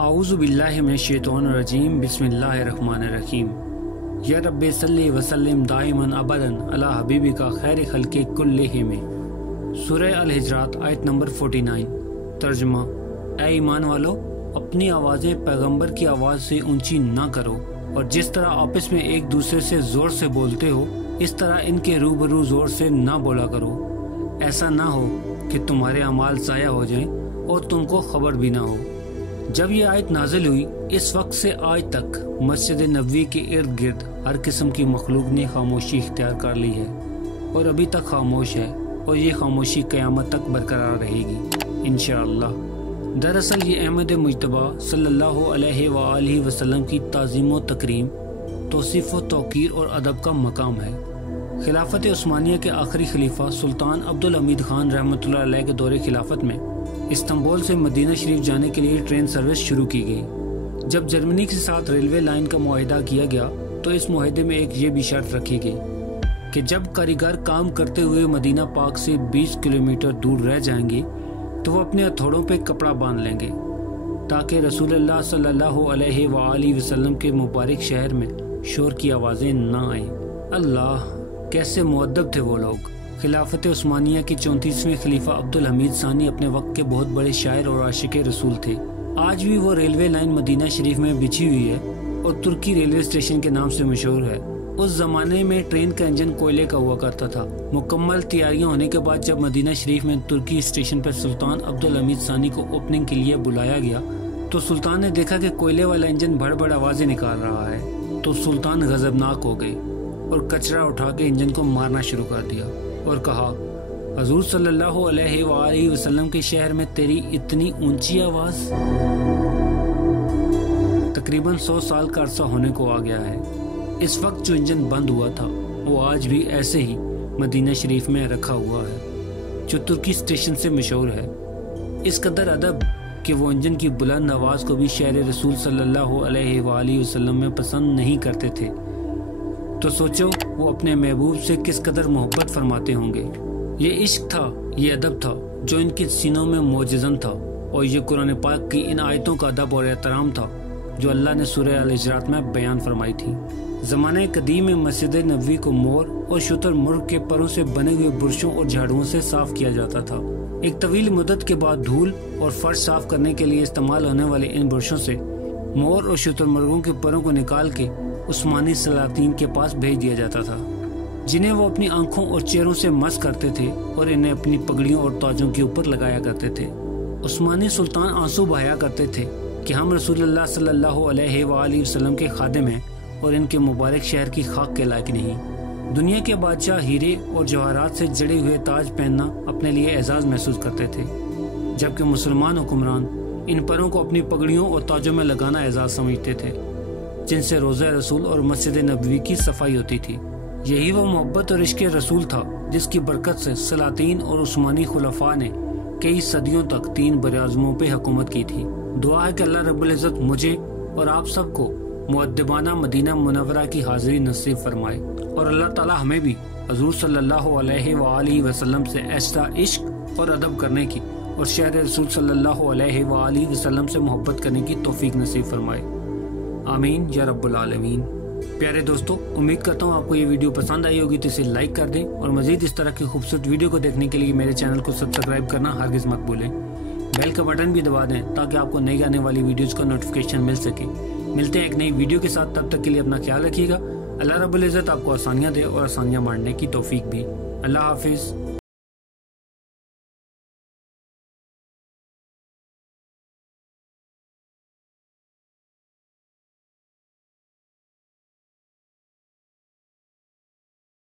اعوذ باللہ من الشیطان الرجیم بسم اللہ الرحمن الرحیم یا رب صلی وسلم دائما ابدا علی حبیبک خیر خلق کلہم۔ سورہ الحجرات آیت نمبر 49۔ ترجمہ: اے ایمان والو، اپنی آوازیں پیغمبر کی آواز سے اونچی نہ کرو، اور جس طرح آپس میں ایک دوسرے سے زور سے بولتے ہو اس طرح ان کے روبرو زور سے نہ بولا کرو، ایسا نہ ہو کہ تمہارے اعمال ضائع ہو جائیں اور تم کو خبر بھی نہ ہو۔ جب یہ آیت نازل ہوئی اس وقت سے آج تک مسجد نبوی کے ارد گرد ہر قسم کی مخلوق نے خاموشی اختیار کر لی ہے، اور ابھی تک خاموش ہے، اور یہ خاموشی قیامت تک برقرار رہے گی انشاءاللہ۔ دراصل یہ احمد مجتبی صلی اللہ علیہ وآلہ وسلم کی تعظیم و تکریم، توصیف و توقیر اور ادب کا مقام ہے۔ خلافت عثمانیہ کے آخری خلیفہ سلطان عبدالحمید خان رحمۃ اللہ علیہ کے دور خلافت میں استنبول سے مدینہ شریف جانے کے لیے ٹرین سروس شروع کی گئی۔ جب جرمنی کے ساتھ ریلوے لائن کا معاہدہ کیا گیا تو اس معاہدے میں ایک یہ بھی شرط رکھی گئی کہ جب کاریگر کام کرتے ہوئے مدینہ پاک سے 20 کلومیٹر دور رہ جائیں گے تو وہ اپنے ہتھوڑوں پہ کپڑا باندھ لیں گے تاکہ رسول اللہ صلی اللہ علیہ وآلہ وسلم کے مبارک شہر میں شور کی آوازیں نہ آئیں۔ اللہ، کیسے مؤدب تھے وہ لوگ۔ خلافت عثمانیہ کے 34ویں خلیفہ عبدالحمید ثانی اپنے وقت کے بہت بڑے شاعر اور عاشق رسول تھے۔ آج بھی وہ ریلوے لائن مدینہ شریف میں بچھی ہوئی ہے اور ترکی ریلوے اسٹیشن کے نام سے مشہور ہے۔ اس زمانے میں ٹرین کا انجن کوئلے کا ہوا کرتا تھا۔ مکمل تیاریاں ہونے کے بعد جب مدینہ شریف میں ترکی اسٹیشن پر سلطان عبدالحمید ثانی کو اوپننگ کے لیے بلایا گیا تو سلطان نے دیکھا کہ کوئلے والا انجن بڑھ بڑھ آوازیں نکال رہا ہے، تو سلطان غضبناک ہو گئے اور کچرا اٹھا کے انجن کو مارنا شروع کر دیا اور کہا، حضور صلی اللہ علیہ وآلہ وسلم کے شہر میں تیری اتنی اونچی آواز۔ تقریباً 100 سال کا عرصہ ہونے کو آ گیا ہے۔ اس وقت جو انجن بند ہوا تھا وہ آج بھی ایسے ہی مدینہ شریف میں رکھا ہوا ہے، جو ترکی اسٹیشن سے مشہور ہے۔ اس قدر ادب کہ وہ انجن کی بلند آواز کو بھی شہر رسول صلی اللہ علیہ وآلہ وسلم میں پسند نہیں کرتے تھے، تو سوچو وہ اپنے محبوب سے کس قدر محبت فرماتے ہوں گے۔ یہ عشق تھا، یہ ادب تھا جو ان کے سینوں میں معجزن تھا، اور یہ قرآن پاک کی ان آیتوں کا ادب اور احترام تھا جو اللہ نے سورہ الحجرات میں بیان فرمائی تھی۔ زمانہ قدیم میں مسجد نبوی کو مور اور شتر مرغ کے پروں سے بنے ہوئے برشوں اور جھاڑوؤں سے صاف کیا جاتا تھا۔ ایک طویل مدت کے بعد دھول اور فرش صاف کرنے کے لیے استعمال ہونے والے ان برشوں سے مور اور شتر مرغوں کے پروں کو نکال کے عثمانی سلاطین کے پاس بھیج دیا جاتا تھا، جنہیں وہ اپنی آنکھوں اور چہروں سے مس کرتے تھے اور انہیں اپنی پگڑیوں اور تاجوں کے اوپر لگایا کرتے تھے۔ عثمانی سلطان آنسو بہایا کرتے تھے کہ ہم رسول اللہ صلی اللہ علیہ وآلہ وسلم کے خادم ہیں اور ان کے مبارک شہر کی خاک کے لائق نہیں۔ دنیا کے بادشاہ ہیرے اور جواہرات سے جڑے ہوئے تاج پہننا اپنے لیے اعزاز محسوس کرتے تھے، جبکہ مسلمان حکمران ان پروں کو اپنی پگڑیوں اور تاجوں میں لگانا اعزاز سمجھتے تھے، جن سے روضہ رسول اور مسجد نبوی کی صفائی ہوتی تھی۔ یہی وہ محبت اور عشق رسول تھا جس کی برکت سے سلاطین اور عثمانی خلفاء نے کئی صدیوں تک 3 براعظموں پہ حکومت کی تھی۔ دعا ہے کہ اللہ رب العزت مجھے اور آپ سب کو مؤدبانہ مدینہ منورہ کی حاضری نصیب فرمائے، اور اللہ تعالی ہمیں بھی حضور صلی اللہ علیہ وآلہ وسلم سے ایسا عشق اور ادب کرنے کی اور شہر رسول صلی اللہ علیہ وآلہ وسلم سے محبت کرنے کی توفیق نصیب فرمائے، آمین یا رب العالمین۔ پیارے دوستو، امید کرتا ہوں آپ کو یہ ویڈیو پسند آئی ہوگی تو اسے لائک کر دیں، اور مزید اس طرح کی خوبصورت ویڈیو کو دیکھنے کے لیے میرے چینل کو سبسکرائب کرنا ہرگز مت بھولیں۔ بیل کا بٹن بھی دبا دیں تاکہ آپ کو نئی آنے والی ویڈیوز کا نوٹیفیکیشن مل سکے۔ ملتے ہیں ایک نئی ویڈیو کے ساتھ، تب تک کے لیے اپنا خیال رکھیے گا۔ اللہ رب العزت آپ کو آسانیاں دے اور آسانیاں ماننے کی توفیق بھی۔ اللہ حافظ۔